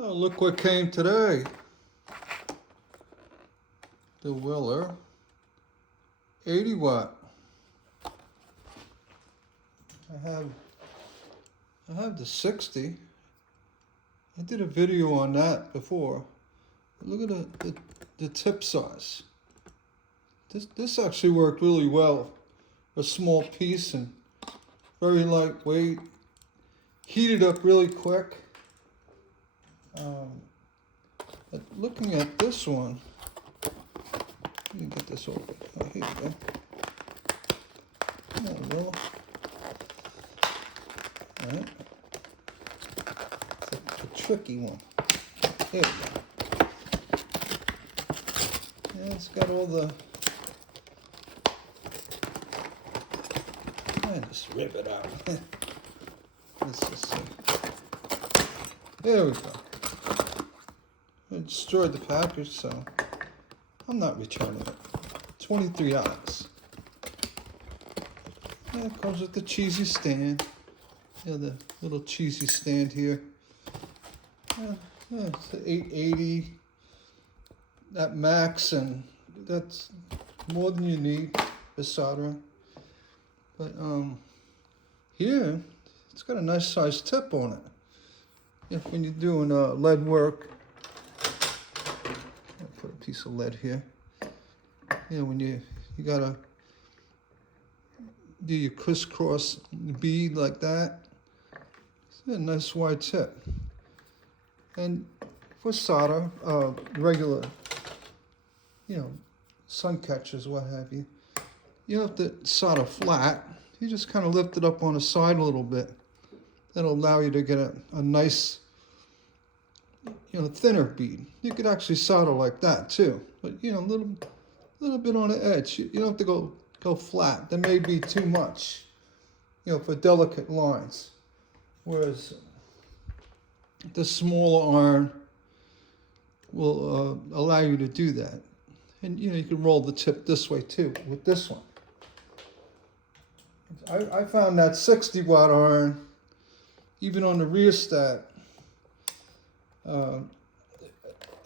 Oh, look what came today. The Willer 80 watt. I have the 60. I did a video on that before. Look at the tip size. This actually worked really well. A small piece and very lightweight. Heated up really quick. But looking at this one, let me get this open. Oh, here we go. There we go. All right. It's a tricky one. There we go. Yeah, it's got all the. I just rip it out. Let's just see. There we go. I destroyed the package, so I'm not returning it. $23. Yeah, it comes with the cheesy stand. Yeah, the little cheesy stand here. Yeah, it's the 880 at max, and that's more than you need for soldering. But here it's got a nice size tip on it. If when you're doing lead work, I'll put a piece of lead here. Yeah, when you gotta do your crisscross bead like that, it's a nice wide tip. And for solder, regular, sun catchers, what have you, you don't have to solder flat. You just kind of lift it up on the side a little bit. That'll allow you to get a nice, thinner bead. You could actually solder like that too, but a little bit on the edge. You don't have to go flat. That may be too much, for delicate lines. Whereas the smaller iron will allow you to do that. And you can roll the tip this way too with this one. I found that 60 watt iron, even on the rheostat,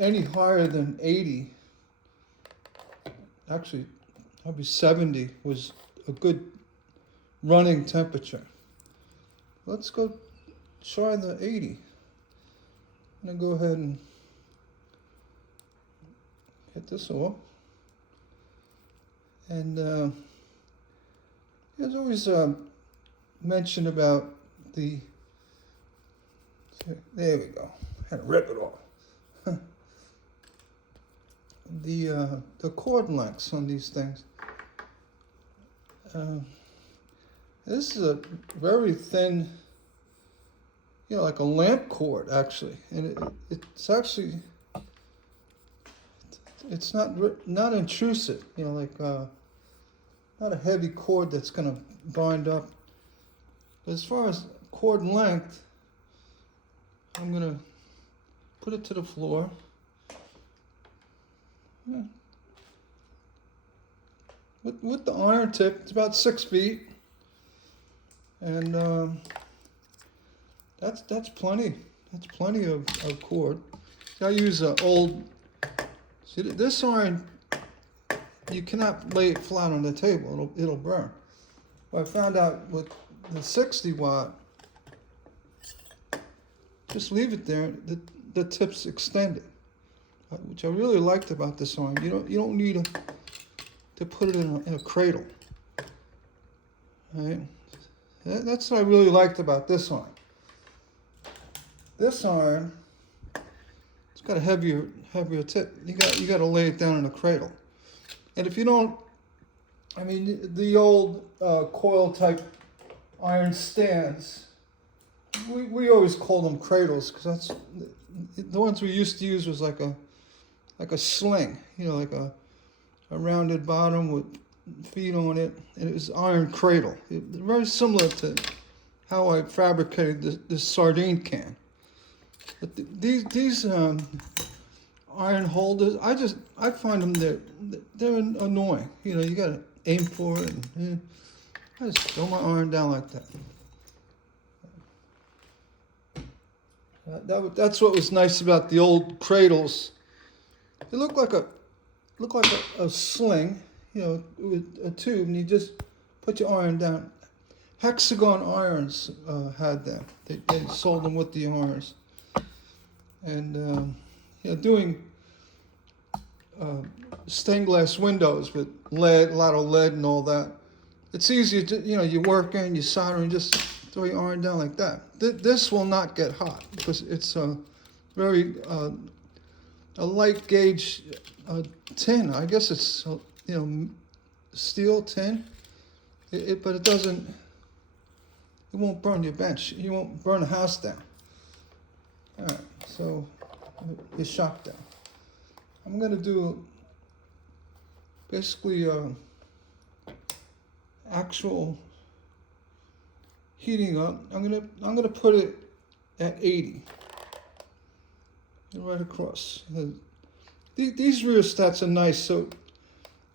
any higher than 80, actually probably 70 was a good running temperature. Let's go try the 80. I'm gonna go ahead and get this off. And there's always mention about the, there we go, I had to rip it off. The cord lengths on these things. This is a very thin, like a lamp cord actually, and it's actually, it's not intrusive, like not a heavy cord that's gonna bind up. But as far as cord length, I'm gonna put it to the floor. Yeah. With the iron tip, it's about 6 feet, and that's plenty. That's plenty of cord. I use an old. See, this iron, you cannot lay it flat on the table. It'll burn. Well, I found out with the 60 watt, just leave it there. The tip's extended, which I really liked about this iron. You don't need to put it in a cradle. All right? That's what I really liked about this iron. This iron, it's got a heavier tip. You got to lay it down in a cradle. And if you don't, the old coil type iron stands, we always call them cradles because that's the ones we used to use was like a sling, like a rounded bottom with feet on it, and it was iron cradle. Very similar to how I fabricated this sardine can. But these iron holders, I find them they're annoying. You gotta aim for it. And I just throw my iron down like that. That's what was nice about the old cradles. It looked like a sling, you know, with a tube, and you just put your iron down. Hexagon irons had them. They sold them with the irons, and you know, doing stained glass windows with lead, a lot of lead and all that. It's easier to, you know, you work in, you solder, and just throw your iron down like that. This will not get hot because it's a very a light gauge tin. I guess it's you know, steel tin. But it doesn't. It won't burn your bench. You won't burn the house down. All right, so your shop down. I'm gonna do basically actual heating up. I'm gonna put it at 80, right across. These rheostats are nice, so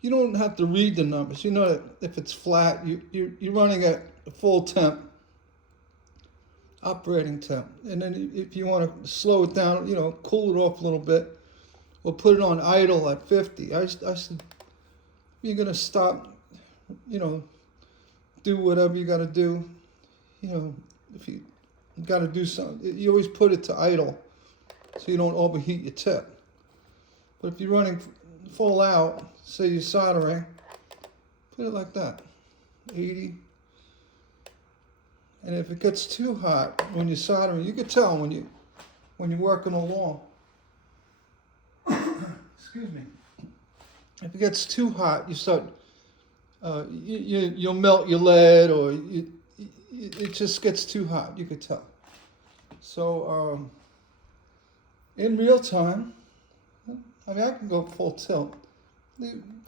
you don't have to read the numbers. You know that if it's flat, you're running at full temp, operating temp, and then if you want to slow it down, you know, cool it off a little bit, or put it on idle at 50. I said, you're gonna stop, you know, do whatever you got to do. You know, if you got to do something, you always put it to idle, so you don't overheat your tip. But if you're running full out, say you're soldering, put it like that, 80. And if it gets too hot when you're soldering, you can tell when you're working along. Excuse me. If it gets too hot, you start you'll melt your lead, or it just gets too hot. You could tell. So in real time, I mean, I can go full tilt.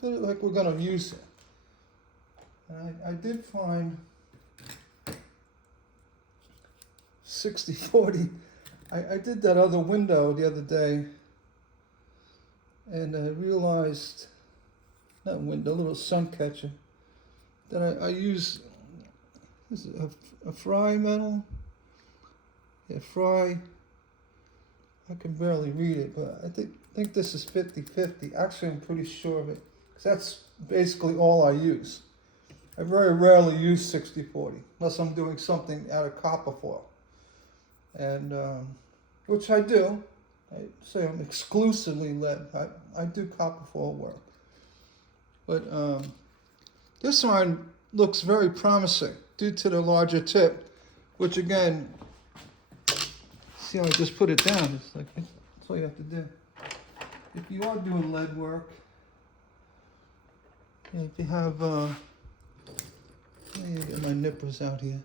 Put it like we're gonna use it. And I did find 60-40. I did that other window the other day, and I realized, not window, little sun catcher, that I use this is a fry metal. Yeah, fry. I can barely read it, but I think this is 50-50. Actually, I'm pretty sure of it, because that's basically all I use. I very rarely use 60-40, unless I'm doing something out of copper foil. And, which I do. I say I'm exclusively lead. I do copper foil work. But this iron looks very promising due to the larger tip, which again, see how I just put it down? It's like, that's all you have to do. If you are doing lead work, if you have, let me get my nippers out here.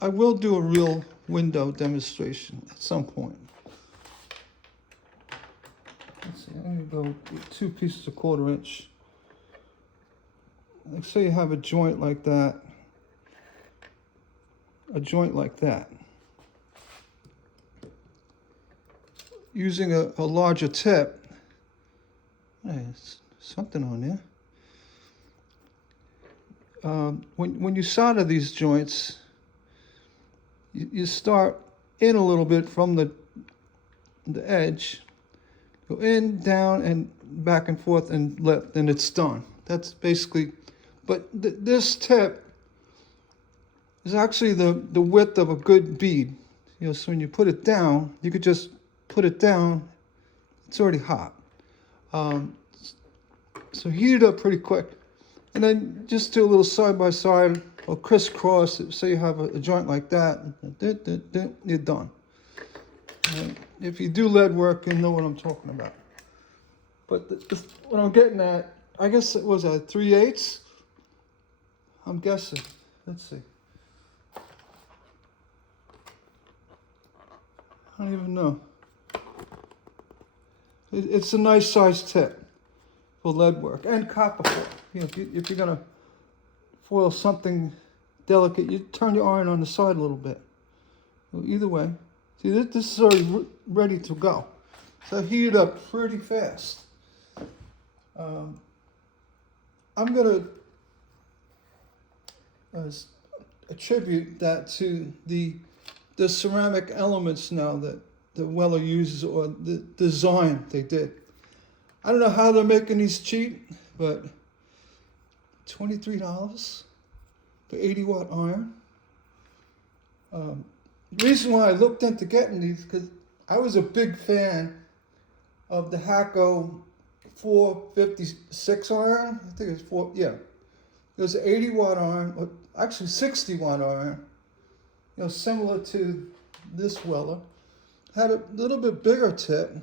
I will do a real window demonstration at some point. Let's see, I'm gonna go with 2 pieces of 1/4 inch. Let's say you have a joint like that. A joint like that. Using a larger tip. Hey, there's something on there. When you solder these joints, you start in a little bit from the edge, go in, down, and back and forth and left, and it's done. That's basically, but this tip is actually the width of a good bead. You know, so when you put it down, you could just put it down. It's already hot. So heat it up pretty quick. And then just do a little side by side or crisscross. Say you have a joint like that, you're done. And if you do lead work, you know what I'm talking about. But what I'm getting at, I guess it was at 3/8. I'm guessing. Let's see. I don't even know. It's a nice size tip for lead work and copper foil. You know, if you're gonna foil something delicate, you turn your iron on the side a little bit. Well, either way, see this is already ready to go. So heat it up pretty fast. I'm gonna attribute that to the ceramic elements now that the Weller uses, or the design they did. I don't know how they're making these cheap, but $23 for 80-watt iron. The reason why I looked into getting these, because I was a big fan of the Hacko 456 iron. I think it's There's an 80-watt iron, or actually 60-watt iron, similar to this Weller. Had a little bit bigger tip,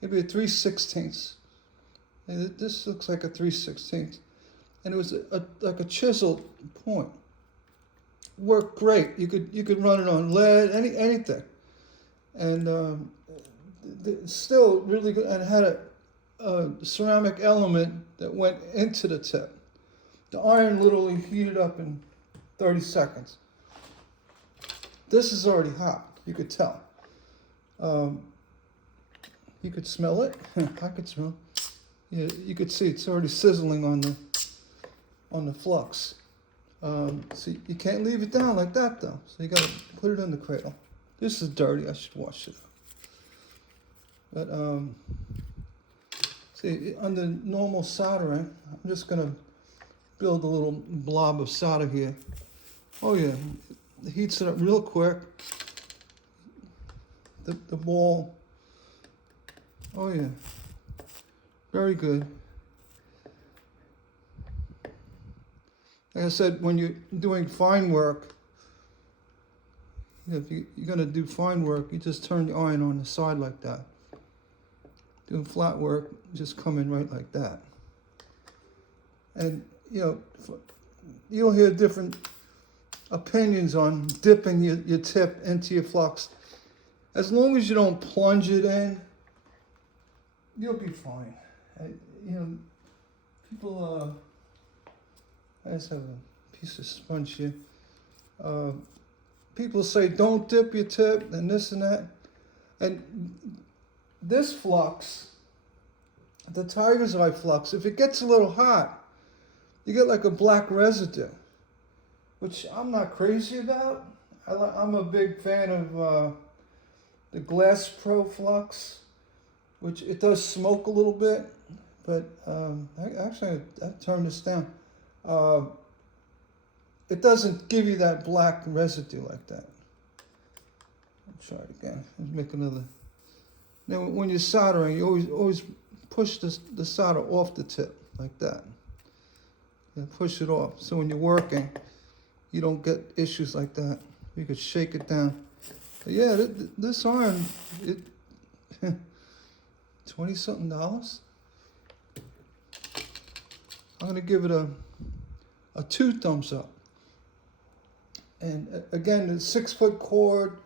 maybe a 3/16. And this looks like a 3/16. And it was like a chiseled point. Worked great. You could run it on lead, anything. And still really good, and had a ceramic element that went into the tip. The iron literally heated up in 30 seconds. This is already hot, you could tell. You could smell it. I could smell it. Yeah, you could see it's already sizzling on the flux. So you can't leave it down like that though. So you gotta put it in the cradle. This is dirty, I should wash it. But see, under normal soldering, I'm just gonna build a little blob of solder here. Oh yeah, it heats it up real quick. The ball, oh yeah, very good. Like I said, when you're doing fine work, if you're gonna do fine work, you just turn the iron on the side like that. Doing flat work, just come in right like that. And you'll hear different opinions on dipping your tip into your flux. As long as you don't plunge it in, you'll be fine. People, I just have a piece of sponge here. People say don't dip your tip and this and that. And this flux, the Tiger's Eye flux, if it gets a little hot, you get like a black residue, which I'm not crazy about. I'm a big fan of the Glass Pro Flux, which it does smoke a little bit, but actually I turned this down. It doesn't give you that black residue like that. I'll try it again. Let's make another. Now when you're soldering, you always push the solder off the tip like that. And push it off. So when you're working, you don't get issues like that. You could shake it down. But yeah, this iron, it $20-something. I'm gonna give it a 2 thumbs up. And again, the 6-foot cord.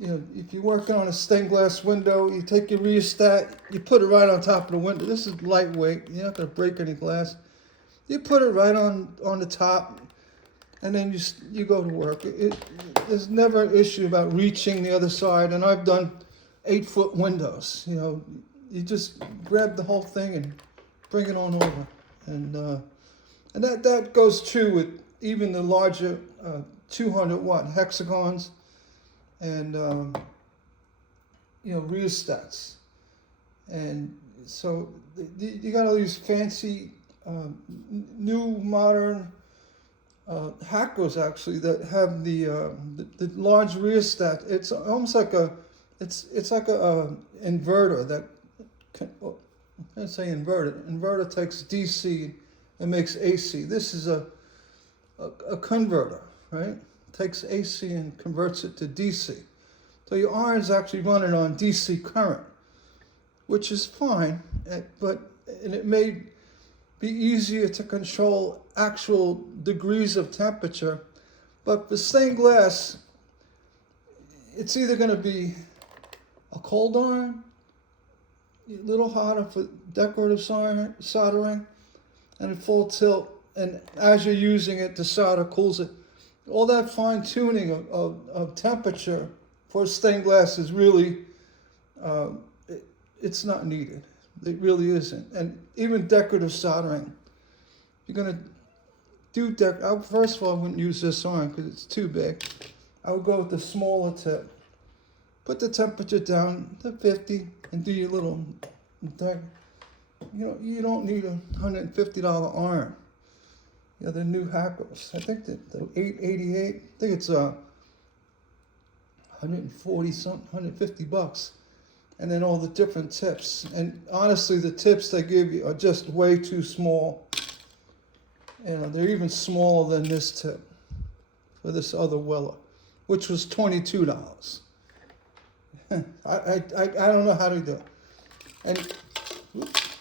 If you're working on a stained glass window, you take your rheostat, you put it right on top of the window. This is lightweight. You're not gonna break any glass. You put it right on the top, and then you go to work. There's never an issue about reaching the other side. And I've done 8-foot windows. You just grab the whole thing and bring it on over. And that goes true with even the larger 200-watt hexagons and rheostats. And so you got all these fancy new modern Hackos actually that have the large rheostat. It's almost like it's like a inverter that can, let's say inverter. Inverter takes DC and makes AC. This is a converter, right? Takes AC and converts it to DC. So your iron's actually running on DC current, which is fine, but it may be easier to control actual degrees of temperature. But for stained glass, it's either going to be a cold iron, a little hotter for decorative soldering, and at full tilt. And as you're using it, the solder cools it. All that fine tuning of temperature for stained glass is really, it's not needed. It really isn't. And even decorative soldering, you're going to first of all, I wouldn't use this iron because it's too big. I would go with the smaller tip. Put the temperature down to 50 and do your little thing. You don't need a $150 iron. The new Hackos. I think that the 888. I think it's 140 something, $150. And then all the different tips. And honestly, the tips they give you are just way too small. They're even smaller than this tip for this other Weller, which was $22. I don't know how to do it. And oops,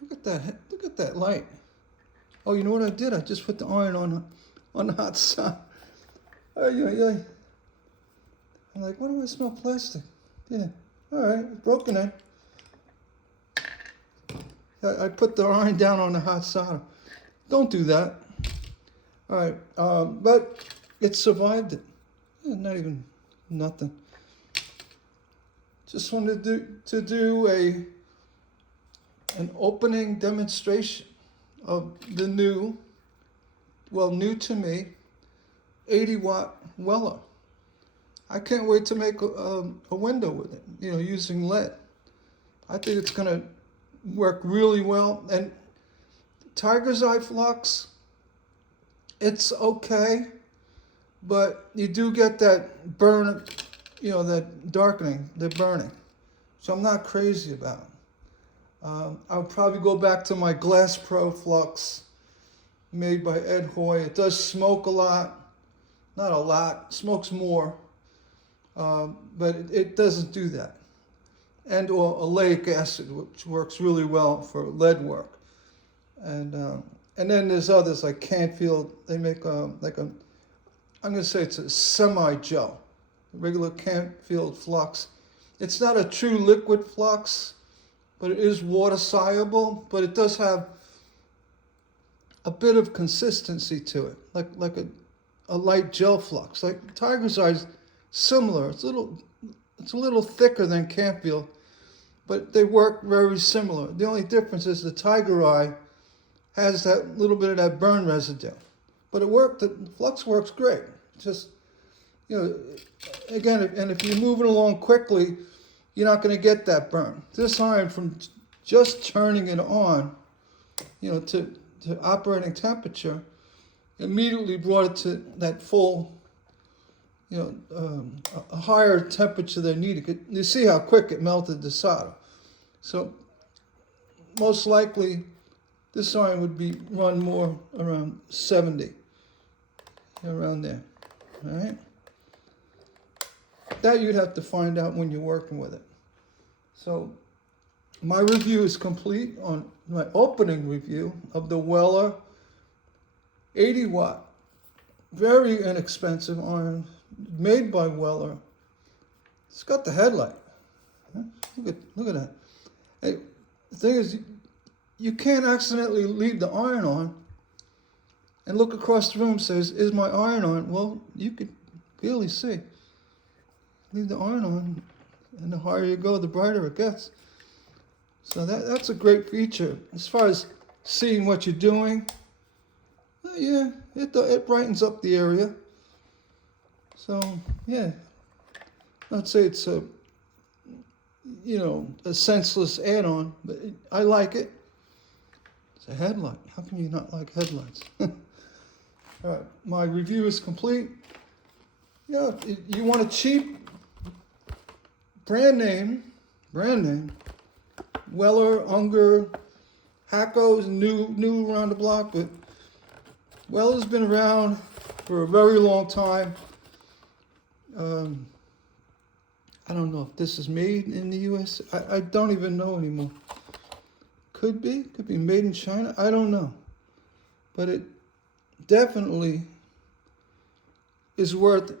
look at that light. Oh, you know what I did? I just put the iron on the hot side. I'm like, why do I smell plastic? Yeah, all right, it's broken then. I put the iron down on the hot solder. Don't do that. All right, but it survived it. Not even nothing. Just wanted to do an opening demonstration of the new to me, 80-watt Weller. I can't wait to make a window with it, using lead. I think it's going to work really well. And Tiger's Eye Flux, it's okay, but you do get that burn, that darkening, the burning. So I'm not crazy about it. I'll probably go back to my Glass Pro Flux made by Ed Hoy. It does smoke a lot. Not a lot, smokes more. But it doesn't do that. And or oleic acid, which works really well for lead work. And then there's others like Canfield. They make I'm going to say it's a semi-gel, regular Canfield Flux. It's not a true liquid flux, but it is water soluble, but it does have a bit of consistency to it, like a light gel flux. Like Tiger's Eye's similar. It's a little thicker than Canfield, but they work very similar. The only difference is the Tiger Eye has that little bit of that burn residue. But the Flux works great. Just, again, and if you're moving along quickly, you're not going to get that burn. This iron, from just turning it on, to operating temperature, immediately brought it to that full, a higher temperature than needed. You see how quick it melted the solder. So most likely, this iron would be run more around 70, around there. All right. That you'd have to find out when you're working with it. So my review is complete on my opening review of the Weller 80-watt, very inexpensive iron, made by Weller. It's got the headlight. Look at that. Hey, the thing is, you can't accidentally leave the iron on and look across the room and says, is my iron on? Well, you could clearly see. Leave the iron on, and the higher you go, the brighter it gets. So that's a great feature. As far as seeing what you're doing, yeah, it brightens up the area. So, yeah, I'd say it's a senseless add-on, but I like it. It's a headlight. How can you not like headlights? All right, my review is complete. You want a cheap brand name, Weller, Unger, Hackos, new around the block, but Weller's been around for a very long time. I don't know if this is made in the U.S. I don't even know anymore. Could be made in China. I don't know. But it definitely is worth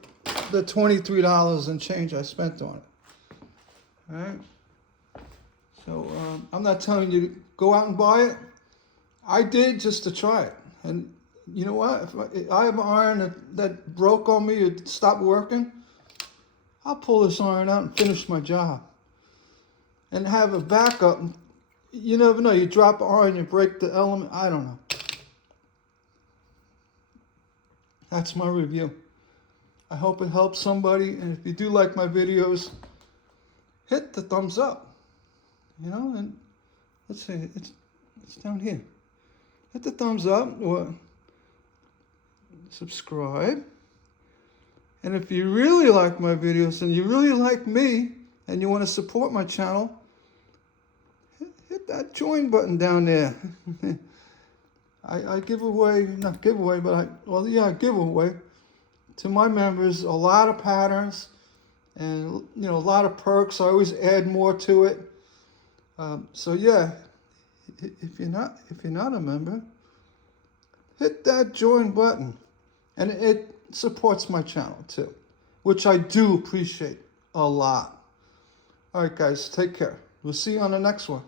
the $23 and change I spent on it. All right. So I'm not telling you to go out and buy it. I did just to try it. And you know what? If I have an iron that broke on me or stopped working, I'll pull this iron out and finish my job. And have a backup. You never know. You drop an iron, you break the element. I don't know. That's my review. I hope it helps somebody, and if you do like my videos, hit the thumbs up, you know, and let's see, it's down here. Hit the thumbs up or subscribe. And if you really like my videos and you really like me and you want to support my channel, hit that join button down there. I give away, not give away, but I give away to my members a lot of patterns and, you know, a lot of perks. I always add more to it. So yeah, if you're not a member, hit that join button, and it supports my channel too, which I do appreciate a lot. All right, guys, take care. We'll see you on the next one.